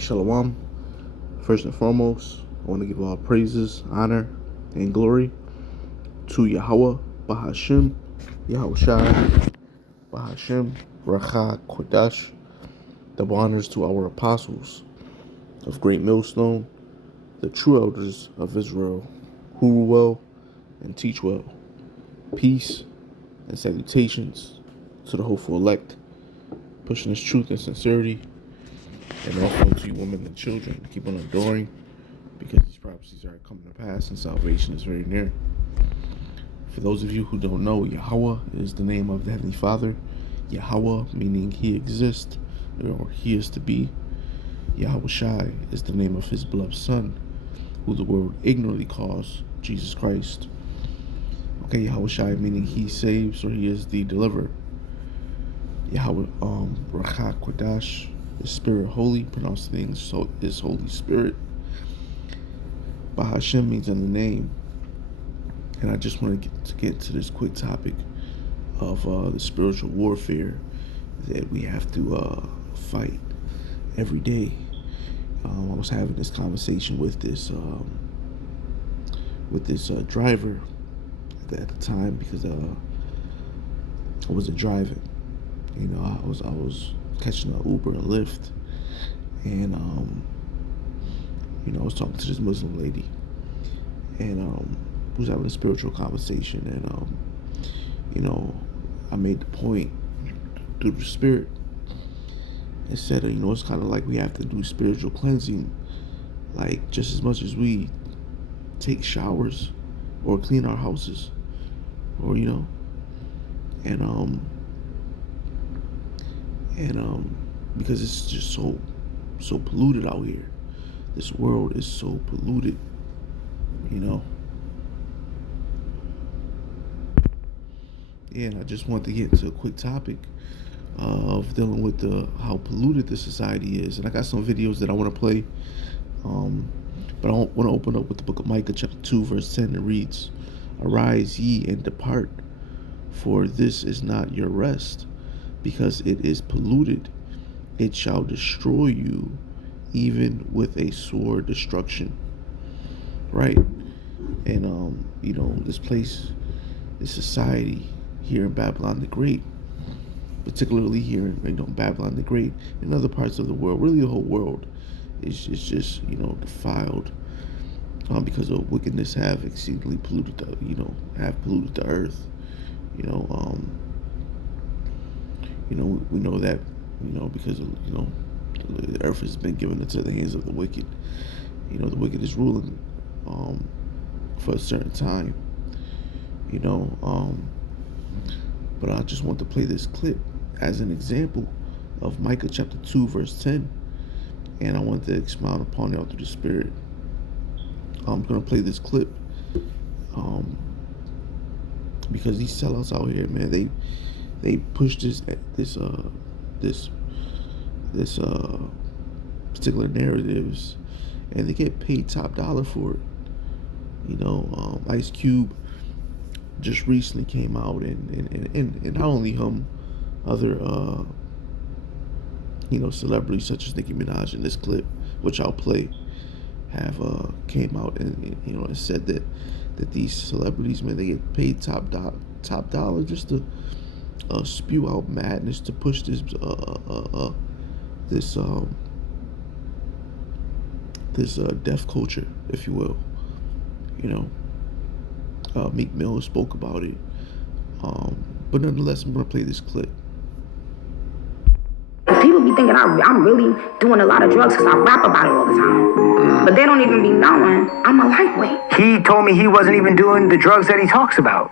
Shalom. First and foremost, I want to give all praises, honor, and glory to Yahweh, Bahashim, Yahushai, Bahashim, Racha, Kodash. Double honors to our apostles of Great Millstone, the true elders of Israel, who rule well and teach well. Peace and salutations to the hopeful elect, pushing this truth and sincerity. And also to you women and children, keep on adoring, because these prophecies are coming to pass and salvation is very near. For those of you who don't know, Yahweh is the name of the Heavenly Father. Yahweh meaning He exists, or He is to be. Yahushai is the name of His beloved Son, who the world ignorantly calls Jesus Christ. Okay, Yahushai meaning He saves, or He is the deliverer. Yahweh, Racha Kodash, the Spirit Holy, pronounced things so is Holy Spirit. Bahashim means in the name. And I just want to get to this quick topic of the spiritual warfare that we have to fight every day. I was having this conversation with this driver at the time, because I wasn't driving. You know, I was catching an Uber and Lyft, and I was talking to this Muslim lady, and we was having a spiritual conversation, and I made the point through the Spirit and said, it's kind of like we have to do spiritual cleansing, like just as much as we take showers or clean our houses, or because it's just so polluted out here. This world is so polluted, Yeah, and I just want to get into a quick topic of dealing with how polluted the society is. And I got some videos that I want to play, but I want to open up with the book of Micah chapter 2 verse 10. It reads, "Arise ye and depart, for this is not your rest, because it is polluted. It shall destroy you, even with a sore destruction." Right? And this place, this society here in Babylon the Great, particularly here in Babylon the Great, in other parts of the world, really the whole world, is just defiled because of wickedness, have exceedingly polluted the earth. We know that, because the earth has been given into the hands of the wicked. The wicked is ruling for a certain time. But I just want to play this clip as an example of Micah chapter 2 verse 10, and I want to expound upon it through the Spirit. I'm going to play this clip because these sellouts out here, man, they push this particular narratives, and they get paid top dollar for it. Ice Cube just recently came out, and not only him, other celebrities such as Nicki Minaj in this clip, which I'll play, have came out and said that these celebrities, man, they get paid top dollar just to spew out madness, to push this death culture, if you will. Meek Mill spoke about it, but nonetheless, I'm gonna play this clip. People be thinking I'm really doing a lot of drugs because I rap about it all the time. But they don't even be knowing I'm a lightweight. He told me he wasn't even doing the drugs that he talks about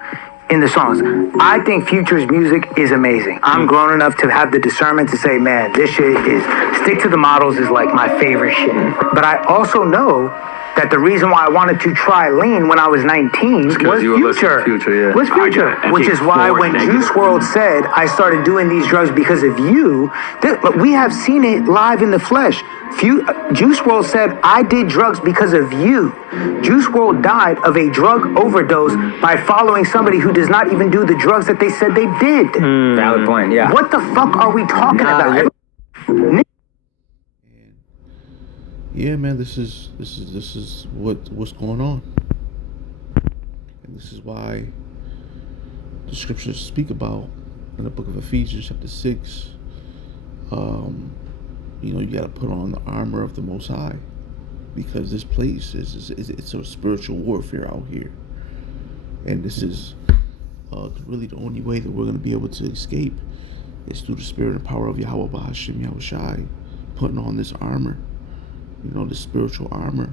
in the songs. I think Future's music is amazing. I'm grown enough to have the discernment to say, man, this shit is, Stick to the Models is like my favorite shit. But I also know that the reason why I wanted to try lean when I was 19 was Future. Was Future. Which is why when Juice WRLD said, I started doing these drugs because of you, we have seen it live in the flesh. Juice WRLD said, I did drugs because of you. Juice WRLD died of a drug overdose by following somebody who does not even do the drugs that they said they did. Valid point, yeah. What the fuck are we talking about? yeah, man, this is what's going on, and this is why the scriptures speak about in the book of Ephesians, chapter 6. Um, you got to put on the armor of the Most High, because this place is it's a spiritual warfare out here, and this is really the only way that we're going to be able to escape is through the spirit and power of Yahweh Bahashim Yahweh Shai, putting on this armor, the spiritual armor,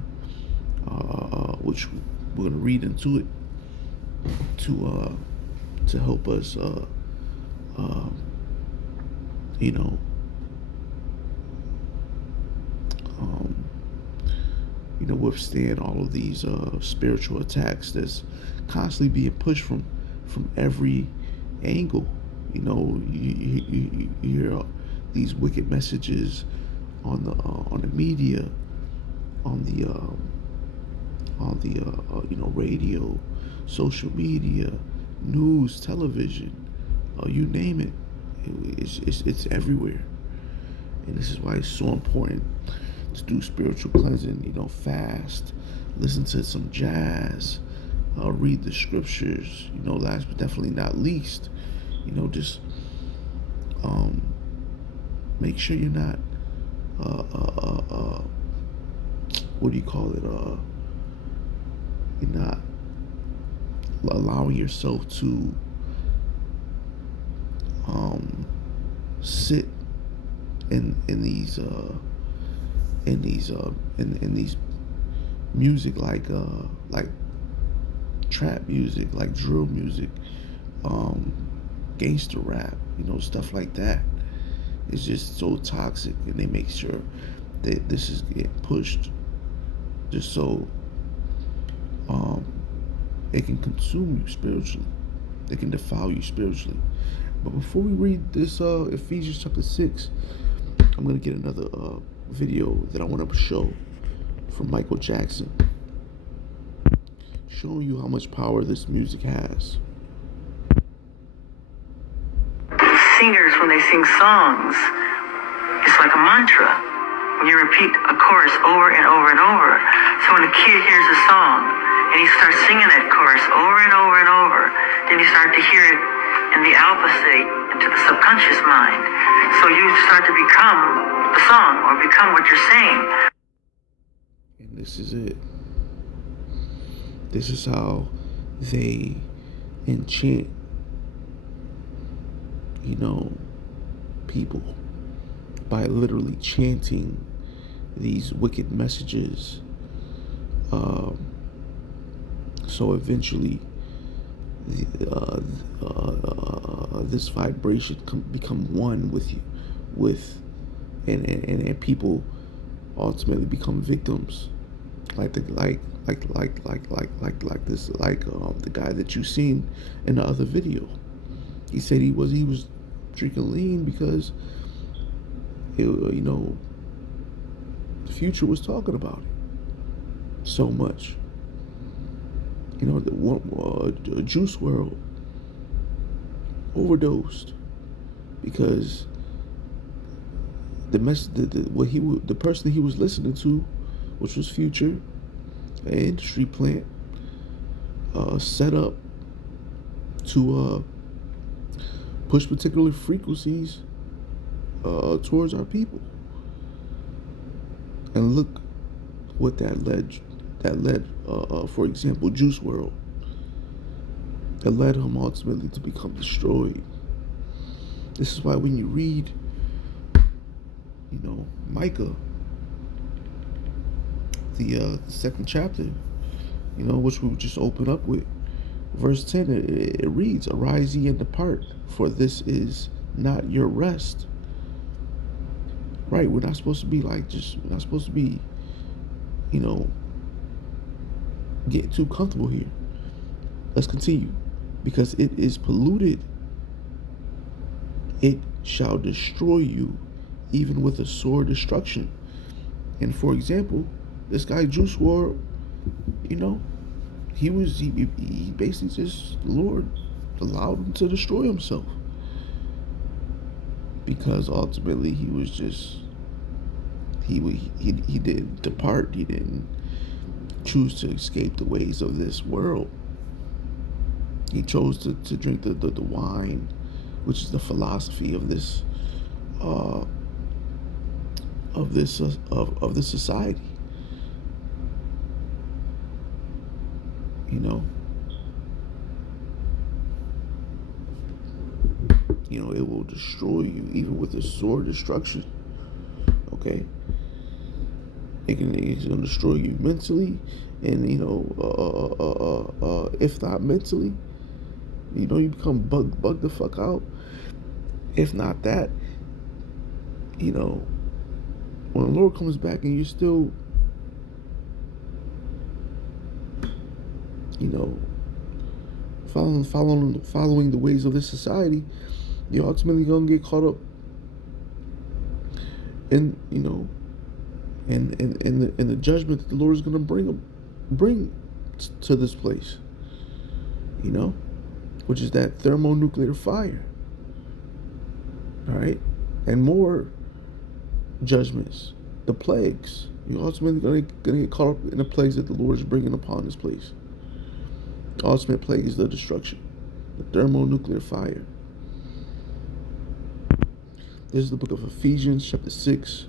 which we're going to read into it to help us, you know, withstand all of these spiritual attacks that's constantly being pushed from every angle. You hear these wicked messages on the media, on the radio, social media, news, television, you name it. It's everywhere, and this is why it's so important to do spiritual cleansing. Fast, listen to some jazz, read the scriptures. Last but definitely not least, just make sure you're not what do you call it? You're not allowing yourself to sit in these music like trap music, like drill music, gangster rap, stuff like that. It's just so toxic, and they make sure that this is getting pushed just so it can consume you spiritually. They can defile you spiritually. But before we read this Ephesians chapter 6, I'm gonna get another video that I want to show from Michael Jackson, showing you how much power this music has. Singers, when they sing songs, it's like a mantra. You repeat a chorus over and over and over. So when a kid hears a song and he starts singing that chorus over and over and over, then you start to hear it in the alpha state, into the subconscious mind. So you start to become the song, or become what you're saying. And this is it. This is how they enchant, people, by literally chanting these wicked messages. So eventually, this vibration become one with you, and people ultimately become victims, like this, the guy that you seen in the other video. He said he was drinking lean because the Future was talking about it so much. The Juice WRLD overdosed because the person he was listening to, which was Future, an industry plant, set up to push particular frequencies towards our people. And look what that led, for example, Juice WRLD. That led him ultimately to become destroyed. This is why when you read, Micah, the second chapter, which we just opened up with, verse 10, it reads, "Arise ye and depart, for this is not your rest." Right, we're not supposed to be we're not supposed to be, getting too comfortable here. Let's continue. Because it is polluted, it shall destroy you, even with a sore destruction. And for example, this guy Juice WRLD, he basically just, the Lord allowed him to destroy himself, because ultimately he was just He didn't depart. He didn't choose to escape the ways of this world. He chose to drink the wine, which is the philosophy of this of this society. You know, it will destroy you, even with a sword destruction. Okay, it's gonna destroy you mentally, and if not mentally, you become bug the fuck out. If not that, when the Lord comes back and you're still, following the ways of this society, you're ultimately gonna get caught up in in the judgment that the Lord is gonna bring to this place. Which is that thermonuclear fire. All right, and more judgments, the plagues. You're ultimately gonna get caught up in the plagues that the Lord is bringing upon this place. The ultimate plague is the destruction, the thermonuclear fire. This is the book of Ephesians, chapter 6.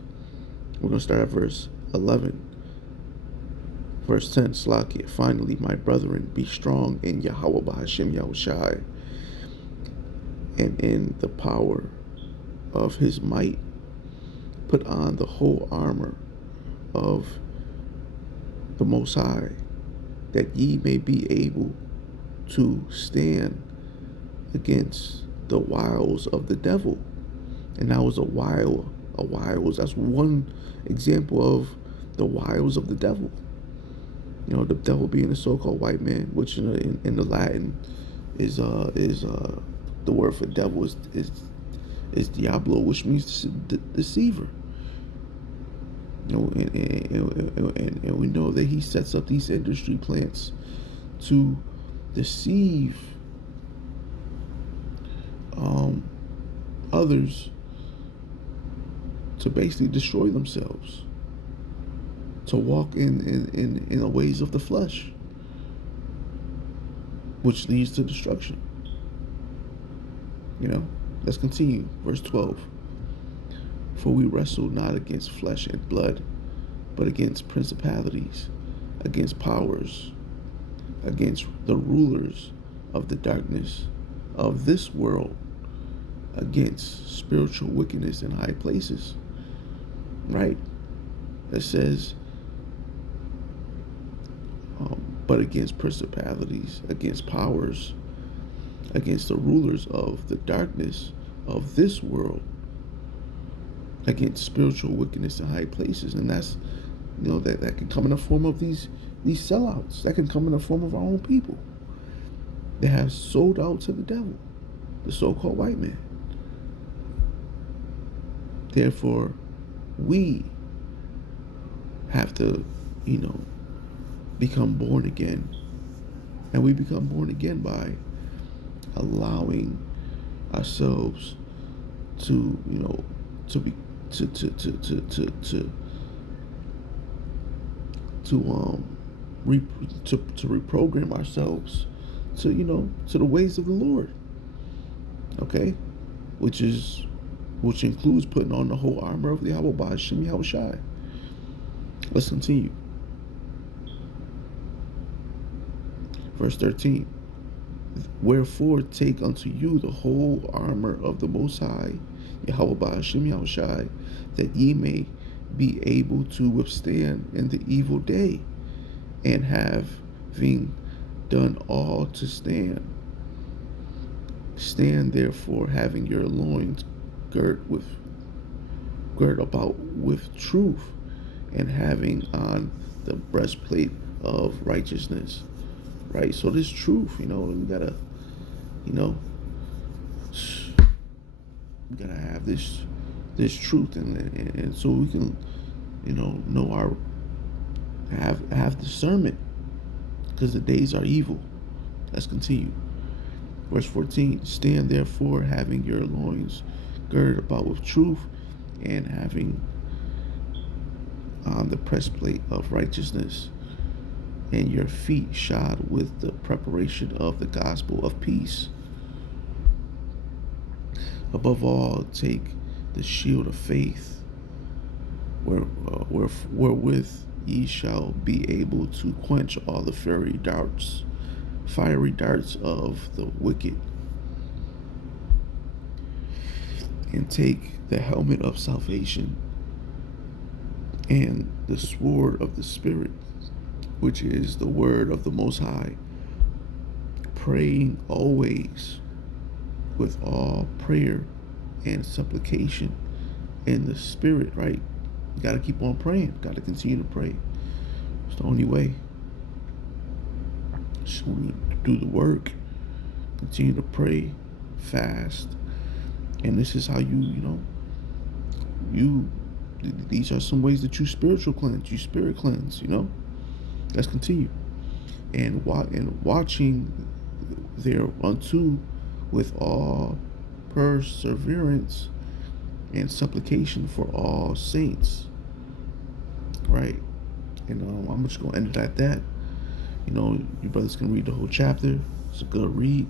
We're going to start at verse 11. Verse 10, Slakia. Finally, my brethren, be strong in Yahweh Bahashim Yahushai, and in the power of his might. Put on the whole armor of the Most High, that ye may be able to stand against the wiles of the devil. And that was a wiles. That's one example of the wiles of the devil. The devil being the so-called white man, which in the Latin is the word for devil is diablo, which means deceiver. And we know that he sets up these industry plants to deceive others, to basically destroy themselves, to walk in the ways of the flesh, which leads to destruction. Let's continue. Verse 12. For we wrestle not against flesh and blood, but against principalities, against powers, against the rulers of the darkness of this world, against spiritual wickedness in high places. Right? It says, but against principalities, against powers, against the rulers of the darkness of this world, against spiritual wickedness in high places. And that's, that can come in the form of these sellouts. That can come in the form of our own people. They have sold out to the devil, the so-called white man. Therefore, we have to, become born again. And we become born again by allowing ourselves to, to reprogram ourselves to the ways of the Lord. Okay, which includes putting on the whole armor of the Yahweh Bahashim Yahushai. Let's continue. Verse 13. Wherefore take unto you the whole armor of the Most High, Yahweh Bahashim Yahushai, that ye may be able to withstand in the evil day, and having done all to stand. Stand therefore, having your loins girt about with truth, and having on the breastplate of righteousness. Right? So this truth, we gotta, we gotta have this truth, and so we can, know our have discernment, because the days are evil. Let's continue. Verse 14. Stand therefore, having your loins girded about with truth, and having on the breastplate of righteousness, and your feet shod with the preparation of the gospel of peace. Above all, take the shield of faith, wherewith ye shall be able to quench all the fiery darts of the wicked, and take the helmet of salvation and the sword of the Spirit, which is the word of the Most High, praying always with all prayer and supplication in the Spirit, right? You got to keep on praying. Got to continue to pray. It's the only way. So we do the work, continue to pray, fast, and this is how these are some ways that you spiritual cleanse, you spirit cleanse. Let's continue, and watching thereunto with all perseverance and supplication for all saints, right? And I'm just gonna end it at that. You brothers can read the whole chapter. It's a good read.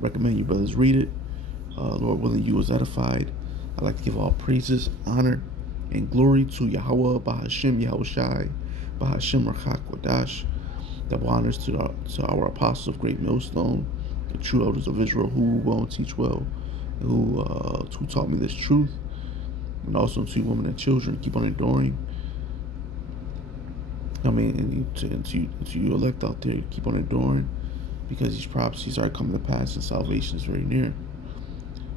Recommend you brothers read it. Lord willing, you was edified. I'd like to give all praises, honor, and glory to Yahweh, Bahashim, Yahushai, Bahashim, Rachak, Wadash. Double honors to our apostles of Great Millstone, the true elders of Israel, who well and teach well, who taught me this truth, and also to women and children, keep on enduring. And to you elect out there, keep on enduring, because these prophecies are coming to pass and salvation is very near.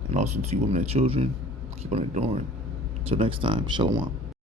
And also to you women and children, keep on enduring. Until next time, Shalom.